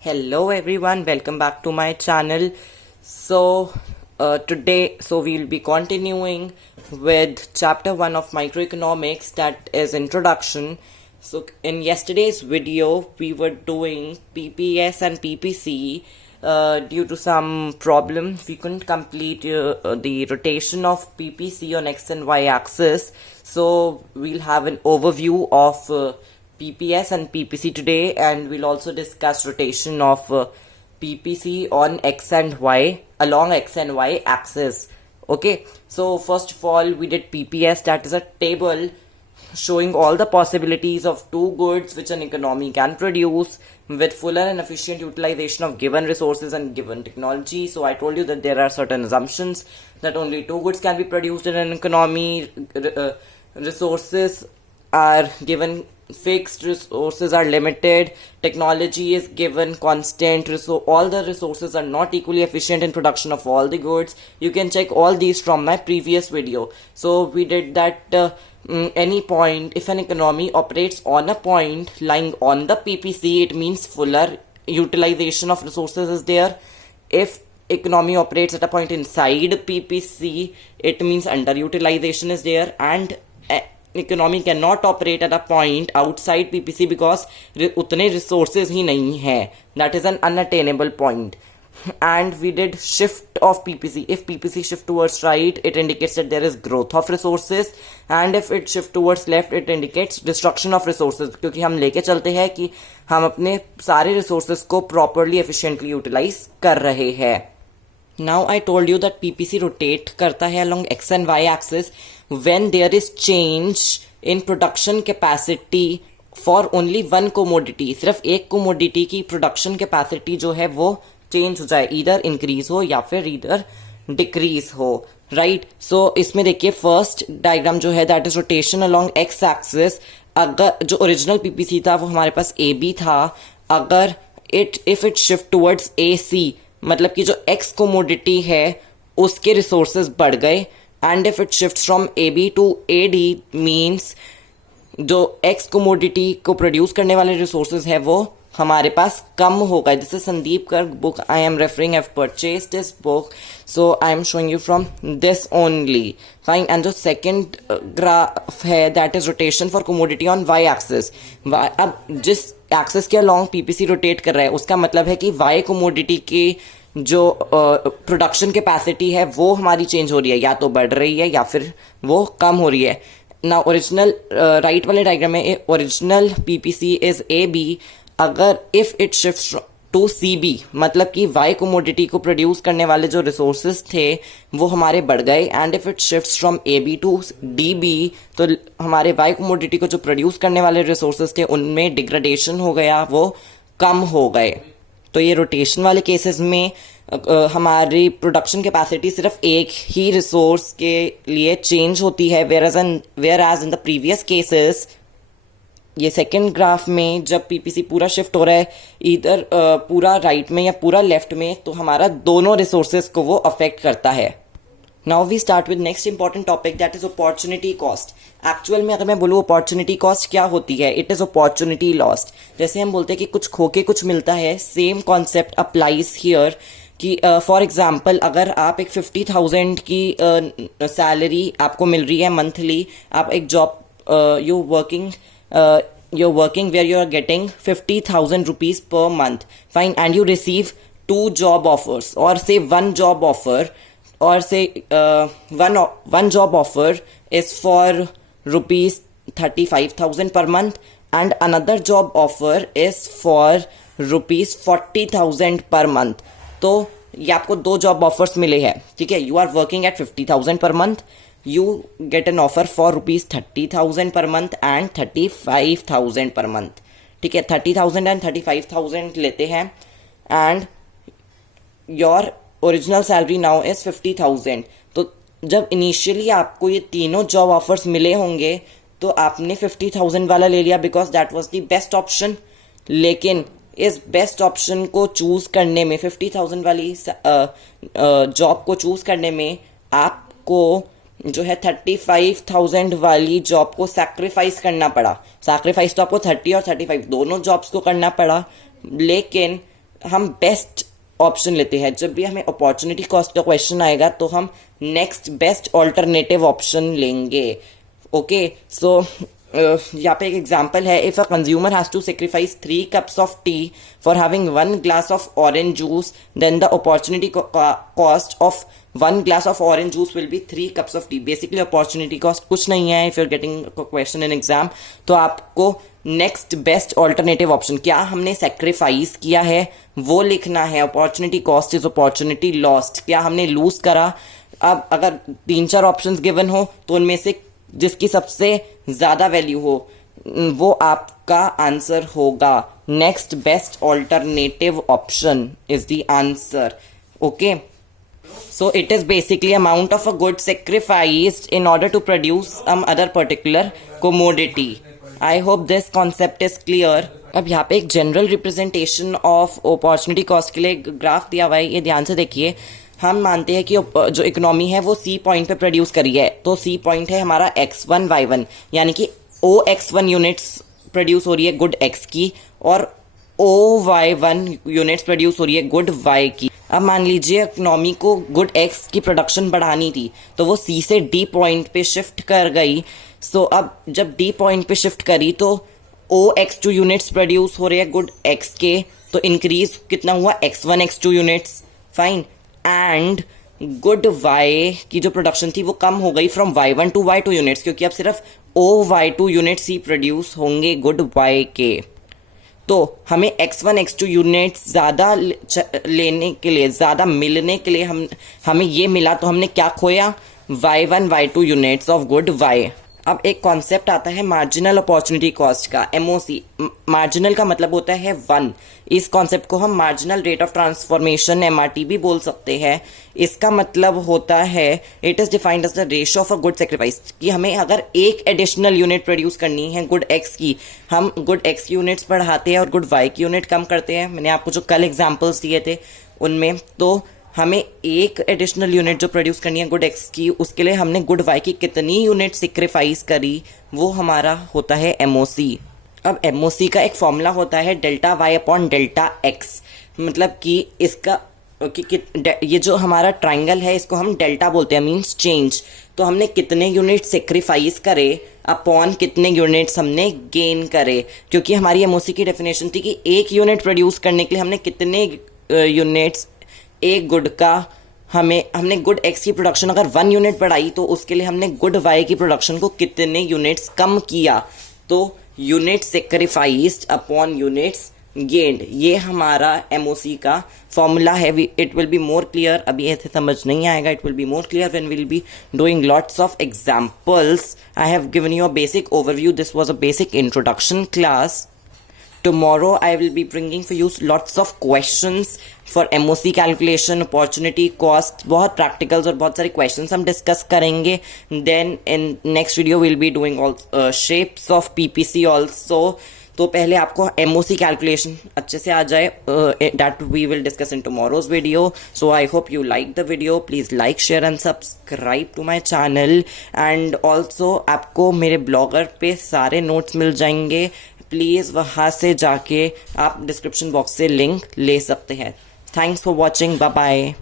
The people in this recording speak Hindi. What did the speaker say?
Hello everyone, welcome back to my channel. Today we'll be continuing with chapter 1 of microeconomics, that is introduction. So in yesterday's video we were doing PPS and PPC. Due to some problem we couldn't complete the rotation of PPC on X and Y axis. So we'll have an overview of PPS and PPC today, and we'll also discuss rotation of PPC on X and Y, along X and Y axis. Okay, so first of all we did PPS, that is a table showing all the possibilities of two goods which an economy can produce with fuller and efficient utilization of given resources and given technology. So I told you that there are certain assumptions that only two goods can be produced in an economy. Resources are given fixed, resources are limited, technology is given constant, so all the resources are not equally efficient in production of all the goods. You can check all these from my previous video. So we did that any point, if an economy operates on a point lying on the PPC, it means fuller utilization of resources is there. If economy operates at a point inside PPC, it means underutilization is there, and economy cannot operate at a point outside PPC because उतने resources ही नहीं है. That is an unattainable point. And we did shift of PPC. If PPC shift towards right, it indicates that there is growth of resources, and if it shift towards left, it indicates destruction of resources. क्योंकि हम लेके चलते हैं कि हम अपने सारे resources को properly efficiently utilize कर रहे हैं. Now I told you that PPC rotate करता है along X and Y axis when there is change in production capacity for only one commodity. सिर्फ एक commodity की production capacity जो है वो change हो जाए, either increase हो या फिर either decrease हो, right? So इसमें देखिए first diagram जो है that is rotation along X axis. अगर जो original PPC था वो हमारे पास AB था, अगर if it shift towards AC, मतलब कि जो X commodity है उसके resources बढ़ गए, and if it shifts from AB to AD means जो X commodity को produce करने वाले resources है वो हमारे पास कम हो गए. This is Sandeep Garg book I am referring. I've purchased this book, so I am showing you from this only. Fine. And the second graph है that is rotation for commodity on Y axis. अब जिस एक्सिस के अलॉन्ग पीपीसी रोटेट कर रहा है उसका मतलब है कि वाई कोमोडिटी की जो प्रोडक्शन कैपेसिटी है वो हमारी चेंज हो रही है, या तो बढ़ रही है या फिर वो कम हो रही है. ना ओरिजिनल राइट वाले डायग्राम में original PPC is A B. अगर if it shift to C B, मतलब कि वाई कोमोडिटी को प्रोड्यूस करने वाले जो रिसोर्सेज थे वो हमारे बढ़ गए, and if it shifts from A B to D B तो हमारे वाई कोमोडिटी को जो प्रोड्यूस करने वाले रिसोर्सेज थे उनमें डिग्रेडेशन हो गया, वो कम हो गए. तो ये रोटेशन वाले केसेस में हमारी प्रोडक्शन कैपेसिटी सिर्फ एक ही रिसोर्स के लिए चेंज होती है, whereas in the previous cases. ये सेकेंड ग्राफ में जब पीपीसी पूरा शिफ्ट हो रहा है इधर पूरा राइट में या पूरा लेफ्ट में, तो हमारा दोनों रिसोर्सेज को वो अफेक्ट करता है. Now we start with next important topic that is opportunity cost. Actual में अगर मैं बोलूँ अपॉर्चुनिटी कॉस्ट क्या होती है, इट इज अपॉर्चुनिटी लॉस्ट. जैसे हम बोलते हैं कि कुछ खो के कुछ मिलता है, सेम कॉन्सेप्ट अप्लाइज हियर कि फॉर एग्जाम्पल अगर आप एक 50,000 की सैलरी आपको मिल रही है मंथली, आप एक job you're working where you are getting 50,000 rupees per month, fine, and you receive 2 job offers or say one job offer, or say one job offer is for rupees 35,000 per month and another job offer is for rupees 40,000 per month. तो ये आपको 2 जॉब ऑफर्स मिले हैं, ठीक है. You are working at 50,000 per month, you get an offer for rupees 30,000 per month and 35,000 per month. ठीक है, 30,000 and 35,000 लेते हैं, and your original salary now is 50,000. तो जब इनिशियली आपको ये तीनों जॉब ऑफर्स मिले होंगे तो आपने 50,000 वाला ले लिया because that was the best option. लेकिन इस बेस्ट ऑप्शन को चूज करने में, 50,000 वाली जॉब को चूज करने में आपको जो है 35,000 वाली जॉब को सैक्रिफाइस करना पड़ा. सैक्रिफाइस तो आपको 30 और 35 दोनों जॉब्स को करना पड़ा, लेकिन हम बेस्ट ऑप्शन लेते हैं। जब भी हमें अपॉर्चुनिटी कॉस्ट का क्वेश्चन आएगा तो हम नेक्स्ट बेस्ट ऑल्टरनेटिव ऑप्शन लेंगे। ओके, सो यहाँ पे एक एग्जाम्पल है, if a consumer has to sacrifice 3 cups of tea for having 1 glass of orange juice, then the opportunity cost of 1 glass of orange juice will be 3 cups of tea. Basically opportunity cost कुछ नहीं है, if you are getting question in exam, तो आपको नेक्स्ट बेस्ट ऑल्टरनेटिव ऑप्शन, क्या हमने सेक्रीफाइस किया है वो लिखना है। Opportunity cost is opportunity lost, क्या हमने लूज करा। अब अगर 3-4 ऑप्शंस गिवन हो तो उनमें से जिसकी सबसे ज्यादा वैल्यू हो वो आपका आंसर होगा। Next best alternative option is the answer. Okay, so it is basically amount of a good sacrificed in order to produce some other particular commodity. I hope this concept is clear. अब यहाँ पे एक general representation of opportunity cost के लिए ग्राफ दिया हुआ है, ये ध्यान से देखिए। हम मानते हैं कि जो इकोनॉमी है वो सी पॉइंट पे प्रोड्यूस करी है, तो सी पॉइंट है हमारा x1 y1, यानी कि OX1 यूनिट्स प्रोड्यूस हो रही है गुड x की और OY1 यूनिट्स प्रोड्यूस हो रही है गुड y की। अब मान लीजिए इकोनॉमी को गुड x की प्रोडक्शन बढ़ानी थी तो वो C से D पॉइंट पे शिफ्ट कर गई। सो अब जब D पॉइंट पे शिफ्ट करी तो OX2 यूनिट्स प्रोड्यूस हो रहे हैं गुड x के, तो इंक्रीज कितना हुआ x1 x2 units, fine. And good y की जो प्रोडक्शन थी वो कम हो गई from y1 to y2 units, क्योंकि अब सिर्फ OY2 यूनिट्स ही प्रोड्यूस होंगे गुड y के। तो हमें x1 x2 यूनिट्स ज़्यादा लेने के लिए, ज़्यादा मिलने के लिए हमें ये मिला, तो हमने क्या खोया, y1 y2 units of good y। अब एक कॉन्सेप्ट आता है मार्जिनल अपॉर्चुनिटी कॉस्ट का, MOC। मार्जिनल का मतलब होता है 1। इस कॉन्सेप्ट को हम marginal rate of transformation MRT भी बोल सकते हैं। इसका मतलब होता है it is defined as the ratio of a good sacrifice, कि हमें अगर एक एडिशनल यूनिट प्रोड्यूस करनी है गुड x की, हम गुड x की यूनिट्स बढ़ाते हैं और गुड y की यूनिट कम करते हैं। मैंने आपको जो कल एग्जाम्पल्स दिए थे उनमें, तो हमें एक एडिशनल यूनिट जो प्रोड्यूस करनी है गुड x की, उसके लिए हमने गुड y की कितनी यूनिट सेक्रीफाइस करी, वो हमारा होता है MOC। अब MOC का एक फॉर्मूला होता है delta y upon delta x, मतलब कि इसका ये जो हमारा ट्राइंगल है इसको हम डेल्टा बोलते हैं, मींस चेंज। तो हमने कितने यूनिट सेक्रीफाइस करे अपॉन कितने यूनिट्स हमने गेन करे, क्योंकि हमारी MOC की डेफिनेशन थी कि एक यूनिट प्रोड्यूस करने के लिए हमने कितने यूनिट्स, एक गुड का हमने गुड x की प्रोडक्शन अगर 1 यूनिट बढ़ाई तो उसके लिए हमने गुड y की प्रोडक्शन को कितने यूनिट्स कम किया, तो unit sacrificed upon units gained, ये हमारा MOC का फॉर्मूला है। It will be more clear, अभी ऐसे समझ नहीं आएगा, it will be more clear when will be doing lots of examples. I have given you a basic overview, this was a basic introduction class. Tomorrow I will be bringing for you lots of questions for MOC calculation, opportunity cost, बहुत practicals और बहुत सारे questions हम discuss करेंगे। Then in next video we'll be doing all shapes of PPC also। तो पहले आपको MOC calculation अच्छे से आ जाए, that we will discuss in tomorrow's video। So I hope you like the video, please like, share and subscribe to my channel। And also आपको मेरे blogger पे सारे notes मिल जाएंगे, प्लीज़ वहाँ से जाके आप डिस्क्रिप्शन बॉक्स से लिंक ले सकते हैं। Thanks for watching, bye bye.